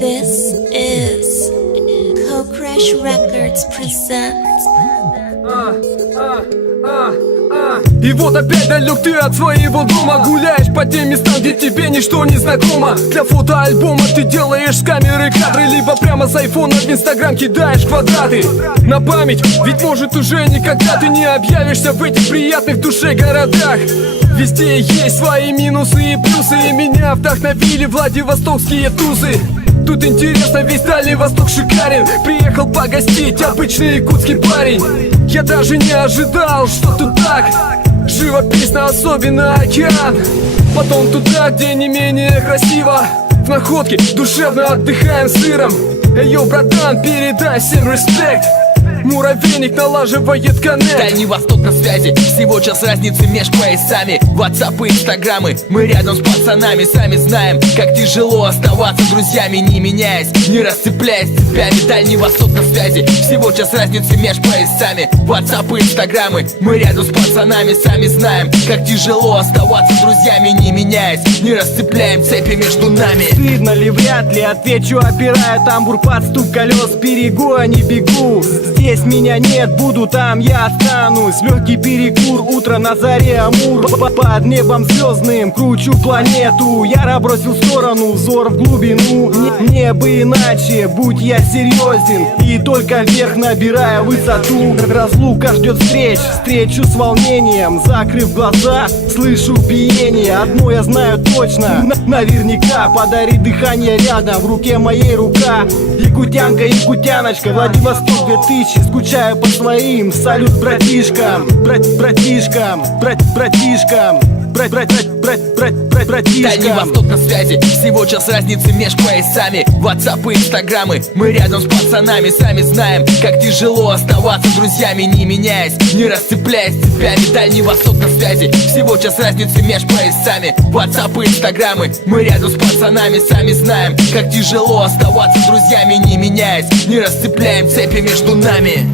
This is Co-Crash Records presents. И вот опять далек ты от своего дома. Гуляешь по тем местам, где тебе ничто не знакомо. Для фотоальбома ты делаешь с камеры кадры, либо прямо с айфона в инстаграм кидаешь квадраты. На память, ведь может уже никогда ты не объявишься в этих приятных в душе городах. Везде есть свои минусы и плюсы, и меня вдохновили Владивостокские тузы. Тут интересно, весь Дальний Восток шикарен. Приехал погостить обычный якутский парень. Я даже не ожидал, что тут так живописно, особенно океан. Потом туда, где не менее красиво, в находке душевно отдыхаем с сыром. Йоу, братан, передай всем респект. Муравейник налаживает коннект. Дальний Восток на связи, всего час разницы меж поясами. WhatsApp и инстаграмы, мы рядом с пацанами. Сами знаем, как тяжело оставаться друзьями, не меняясь, не расцепляясь цепями. Дальний Восток на связи, всего час разницы меж поясами. WhatsApp и инстаграмы, мы рядом с пацанами. Сами знаем, как тяжело оставаться друзьями, не меняясь, не расцепляем цепи между нами. Стыдно ли, вряд ли, отвечу, опирая тамбур под стук колес. Берегу, а не бегу. Здесь меня нет, буду там, я останусь. Легкий перекур, утро на заре Амур. Под небом звездным кручу планету. Яро бросил в сторону, взор в глубину. Мне бы иначе, будь я серьезен. И только вверх набирая высоту. Разлука ждет встречу с волнением. Закрыв глаза, слышу биение. Одно я знаю точно, наверняка. Подари дыхание рядом, в руке моей рука. Якутянка, якутяночка, Владивосток 2000. Скучаю по своим, салют братишкам. Братишкам. Дальний Восток на связи, всего час разницы меж поясами. WhatsApp и инстаграмы, мы рядом с пацанами. Сами знаем, как тяжело оставаться друзьями, не меняясь, не расцепляясь цепями. Дальний Восток на связи, всего час разницы меж поясами. WhatsApp и инстаграмы, мы рядом с пацанами. Сами знаем, как тяжело оставаться друзьями, не меняясь, не расцепляем цепи между нами.